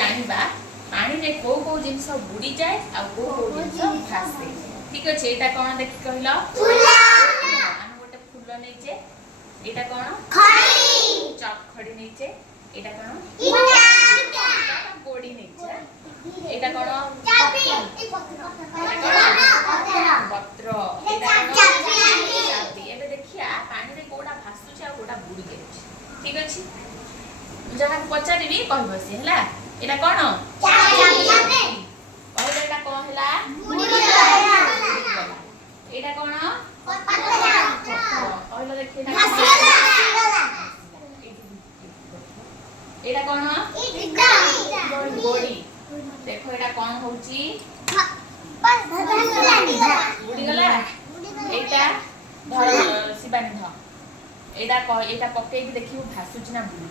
जानिबा पानी रे को जिंस बुड़ी जाए आ को जिंस भासे ठीक अछि एटा कोन देखि कहलो फूला हम गोटे फूल नैचे एटा कोन खड़ी चक खड़ी नैचे एटा कोन ईटा गोड़ी नैचे एटा कोन चाबी पत्र एटा कोन चाबी एबे देखिया पानी रे कोडा भासु छै आ कोडा बुड़ी जाय ठीक अछि जहा पचारिबी कहबो से हला एटा कोन चाबी कहले एटा कोन हला बुड़ी गला एटा कोन पत्र कहले देखि एटा कोन ईटा गोड़ी देखो एटा कोन होउची बुड़ी गला एटा धर शिवानी ध एटा पक्के की देखियो भासुची ना बुड़ी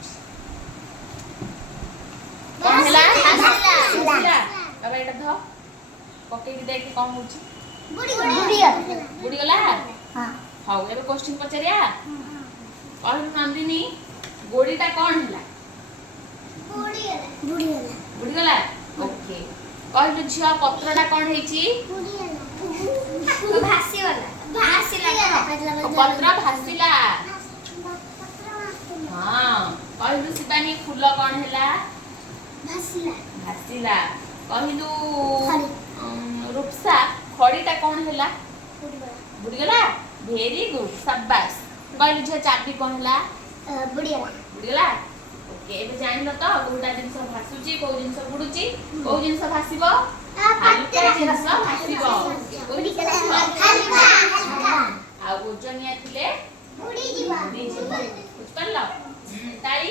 कोन हला भासला बाबा एटा ध पक्के की देखि कोन होउची बुड़ी गला हां हाउ एबे क्वेश्चन पचरिया कहलु नंदिनी गोड़ीटा कोन हला बुड़ी गला ओके कहलु छिया पत्रटा कोन हेची भासीला पत्र भासीला हां कहलु शिवानी फूल कोन हला भासीला कहलु रूपसा खड़ीटा कोन हला बुड़ी गला वेरी गुड शाबाश कहलु छिया चाबी कोन हला बुड़ी गला ओके एबे जानिलो तो कोडा जिंस भासुची को जिंस बुडुची को जिंस भासीबो हल्का जिंस भासीबो बुड़ी गला हल्का आ ओजनिया थिले बुड़ी जीवा बुझ पल्लो ताई